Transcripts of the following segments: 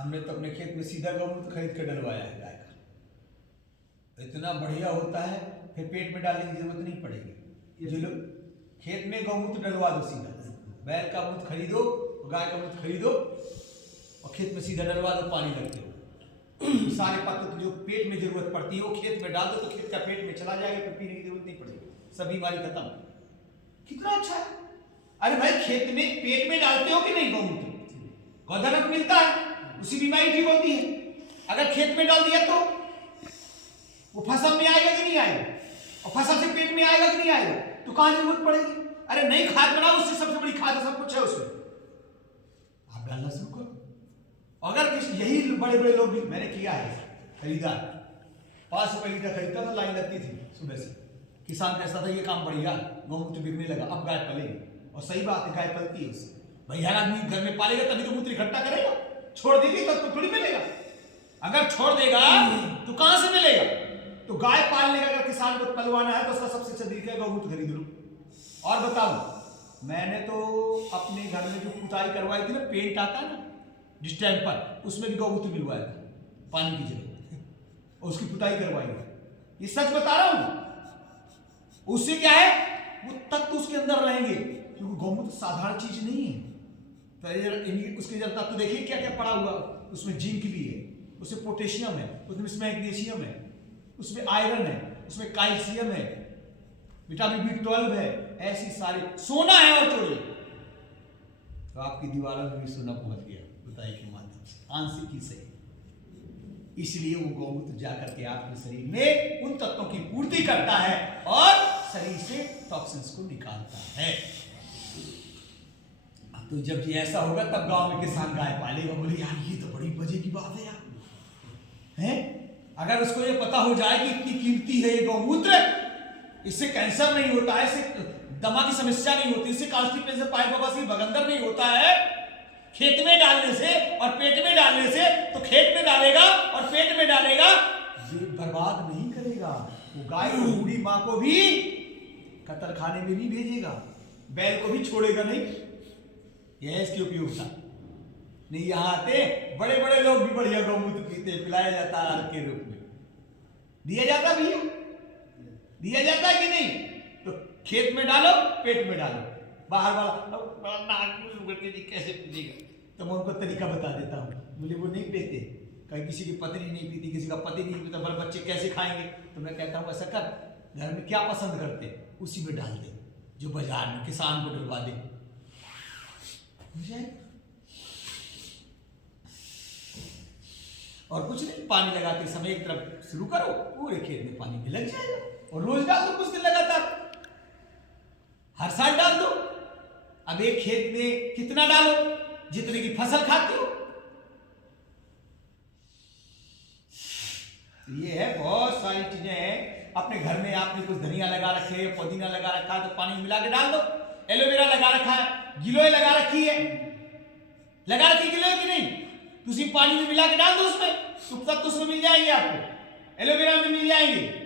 हमने तो अपने खेत में सीधा गौमूत्र खरीद कर डलवाया है गाय का, इतना बढ़िया होता है, फिर पेट में डालने की जरूरत नहीं पड़ेगी। जो लोग खेत में गौमूत्र डलवा दो, सीधा बैल का मूत्र खरीदो, गाय का मूत्र खरीदो और खेत में सीधा डलवा दो, पानी लगते हो, सारे पत्तों की जो पेट में जरूरत पड़ती है वो खेत में डाल दो, तो खेत का पेट में चला जाएगा, फिर पीने की जरूरत नहीं पड़ेगी, सब बीमारी खत्म। कितना अच्छा है। अरे भाई खेत में पेट में डालते हो कि नहीं गौमूत्र, गौधनक मिलता है, उसी बीमारी ठीक होती है। अगर खेत में डाल दिया तो वो फसल में आएगा कि नहीं आएगा, और फसल से पेट में आएगा कि नहीं आएगा, तो कहां जरूरत पड़ेगी। अरे नई खाद बनाओ, उससे सबसे बड़ी खाद सब कुछ है उसमें, आप डालना शुरू करो। अगर यही बड़े बड़े लोग भी, मैंने किया है, खरीदा 5 रुपए लीटर खरीदता था, लाइन लगती थी सुबह से, किसान कहता था ये काम बढ़िया, गौमूत्र बिकने लगा, अब गाय पलेगी। और सही बात है, गाय पलती है उससे। भाई हर आदमी घर में पालेगा तभी तो मूत्र इकट्ठा करेगा, छोड़ देगी तो थोड़ी मिलेगा। अगर छोड़ देगा तो कहां से मिलेगा। तो गाय पालने का अगर किसान को पलवाना है तो उसका सबसे अच्छा तरीका है गौमूत्र खरीद लो। और बताऊं, मैंने तो अपने घर में जो पुताई करवाई थी ना, पेंट आता है ना जिस टाइम पर, उसमें भी गौमूत्र मिलवाया था पानी की जगह, और उसकी पुताई करवाई है, ये सच बता रहा हूं। उससे क्या है, वो तत्व उसके अंदर रहेंगे, क्योंकि गौमूत्र साधारण चीज नहीं है। तो उसके जब तत्व देखिए क्या क्या पड़ा हुआ, उसमें जिंक भी है, उसमें पोटेशियम है, उसमें मैग्नीशियम है, उसमें आयरन है, उसमें कैल्शियम है, विटामिन B12 है, ऐसी सारी, सोना है और चोरी। तो आपकी दीवारों में भी सोना पहुंच गया पुताई के माध्यम से, आंशिक ही सही। इसलिए वो गौमूत्र जाकर के आपके शरीर में उन तत्वों की पूर्ति करता है और शरीर से टॉक्सिन्स को निकालता है। तो जब ये ऐसा होगा तब गांव में किसान गाय पालेगा, बोले यार ये तो बड़ी मजे की बात है यार, हैं? अगर उसको ये पता हो जाए कि इतनी कीमती है ये गौमूत्र, इससे कैंसर नहीं होता है, इससे दमा की समस्या नहीं होती, इससे कॉन्स्टिपेशन, पाइप बवासीर, बगंदर नहीं होता है, खेत में डालने से और पेट में डालने से, तो खेत में डालेगा और पेट में डालेगा, ये बर्बाद नहीं करेगा। वो गाय को, बूढ़ी माँ को भी कत्ल खाने में नहीं भेजेगा, बैल को भी छोड़ेगा नहीं। यह है इसकी उपयोगिता। नहीं यहाँ आते बड़े बड़े लोग भी बढ़िया गौमूत्र पीते, पिलाया जाता है के रूप में, दिया जाता भैया, दिया जाता कि नहीं। तो खेत में डालो, पेट में डालो, बाहर वाला कैसे पीएगा, तो मैं उनको तरीका बता देता हूँ। बोले वो नहीं पीते, कहीं किसी की पत्नी नहीं पीती, किसी का पति नहीं पीता, पर बच्चे कैसे खाएंगे। तो मैं कहता हूँ ऐसा कर, घर में क्या पसंद करते उसी में डाल दे, जो बाजार में किसान को डलवा दे, और कुछ नहीं, पानी लगाते समय एक तरफ शुरू करो, पूरे खेत में पानी भी लग जाएगा, और रोज डाल दो कुछ दिन लगातार, हर साल डाल दो। अब एक खेत में कितना डालो, जितने की फसल खाते हो। ये है, बहुत सारी चीजें हैं। अपने घर में आपने कुछ धनिया लगा रखे, पुदीना लगा रखा है, तो पानी में मिला के डाल दो। एलोवेरा लगा रखा है, गिलोय लगा रखी है, लगा रखी गिलोय की नहीं, तो उसी पानी में मिला के डाल दो उसमें, तो तब तो उसमें मिल जाएंगे आपको, एलोवेरा में मिल जाएंगे।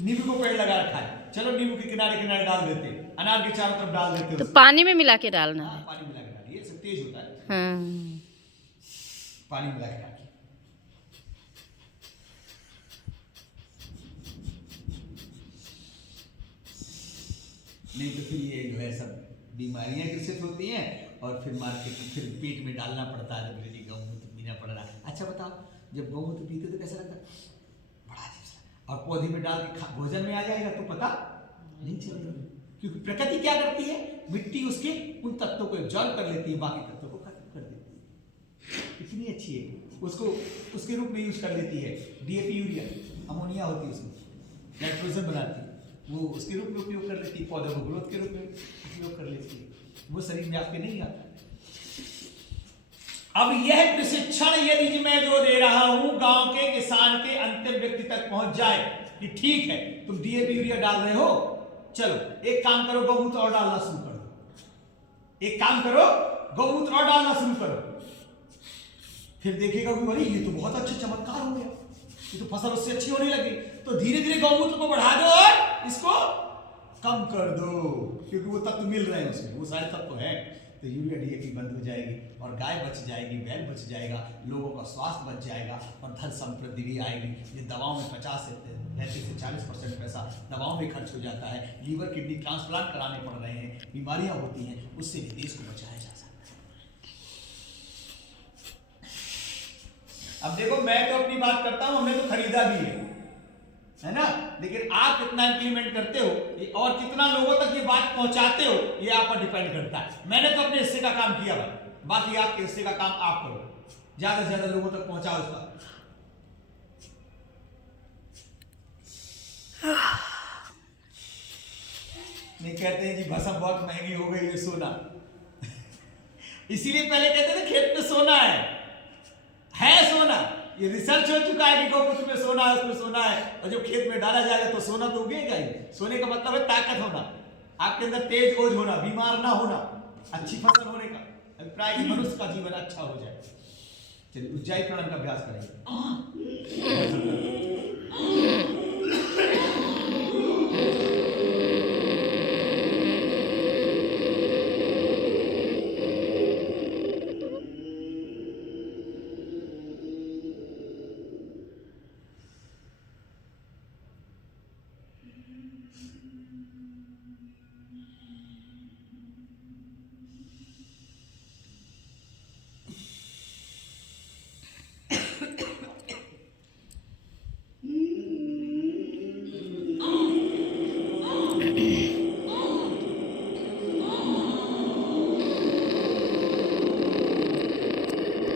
नींबू को पेड़ लगा रखा है, चलो नींबू के किनारे किनारे डाल देते, अनार के चारों तरफ डाल देते, तो पानी में मिला के डालना है। पानी मिला के डालिए, इससे तेज होता है। हाँ। पानी मिला के डालिए। नहीं तो फिर ये जो है सब बीमारियां ग्रसित होती हैं, और फिर मार्केट में फिर पेट में डालना पड़ता है, जब रेडी गौमूत्र पीना पड़ रहा है। अच्छा बताओ, जब गौमूत्र पीते तो कैसा लगता है, बड़ा अजीब सा, और पौधे में डाल के भोजन में आ जाएगा तो पता नहीं चलेगा, क्योंकि प्रकृति क्या करती है, मिट्टी उसके उन तत्वों को एब्जॉर्ब कर लेती है, बाकी तत्वों को खत्म कर देती है। इतनी अच्छी है, उसको उसके रूप में यूज कर लेती है। DAP यूरिया, अमोनिया होती है उसमें, नाइट्रोजन बनाती है, वो उसके रूप में उपयोग कर लेती है, पौधे को ग्रोथ के रूप में उपयोग कर लेती है, वो शरीर में आपके नहीं आता। अब यह प्रशिक्षण यदि मैं जो दे रहा हूं गांव के किसान के अंतिम व्यक्ति तक पहुंच जाए कि ठीक है तुम DAP यूरिया डाल रहे हो, चलो एक काम करो, गौमूत्र और डालना शुरू कर दो, एक काम करो गौमूत्र और डालना शुरू करो, फिर देखिएगा कि बोले ये तो बहुत अच्छा चमत्कार हो गया, ये तो फसल उससे अच्छी होने लगी। तो धीरे धीरे गौमूत्र को बढ़ा दो और इसको कम कर दो, क्योंकि वो तत्व मिल रहे हैं उसमें, वो सारे तत्व हैं। तो यूरिया डीएपी बंद हो जाएगी और गाय बच जाएगी, बैल बच जाएगा, लोगों का स्वास्थ्य बच जाएगा और धन समृद्धि भी आएगी। ये दवाओं में 35 से 40% पैसा दवाओं में खर्च हो जाता है। लीवर किडनी ट्रांसप्लांट कराने पड़ रहे हैं, बीमारियां होती हैं, उससे भी देश को बचाया जा सकता है। अब देखो, मैं तो अपनी बात करता हूं, हमने तो खरीदा भी है ना, लेकिन आप कितना इंप्लीमेंट करते हो और कितना लोगों तक ये बात पहुंचाते हो, ये आप पर डिपेंड करता है। मैंने तो अपने हिस्से का काम किया भाई, बाकी आपके हिस्से का काम आप करो, ज्यादा से ज्यादा लोगों तक पहुंचाओ उसका। नहीं कहते हैं जी भसम बहुत महंगी हो गई है सोना इसीलिए पहले कहते थे खेत में सोना है सोना। ये रिसर्च हो चुका है कि गौमूत्र में सोना है, उसमें सोना है, और जब खेत में डाला जाएगा तो सोना तो उगेगा ही। सोने का मतलब है ताकत होना, आपके अंदर तेज ओज होना, बीमार ना होना, अच्छी फसल होने का अभिप्राय कि मनुष्य का जीवन अच्छा हो जाए। चलिए उज्जाई प्राणायाम का अभ्यास करेंगे।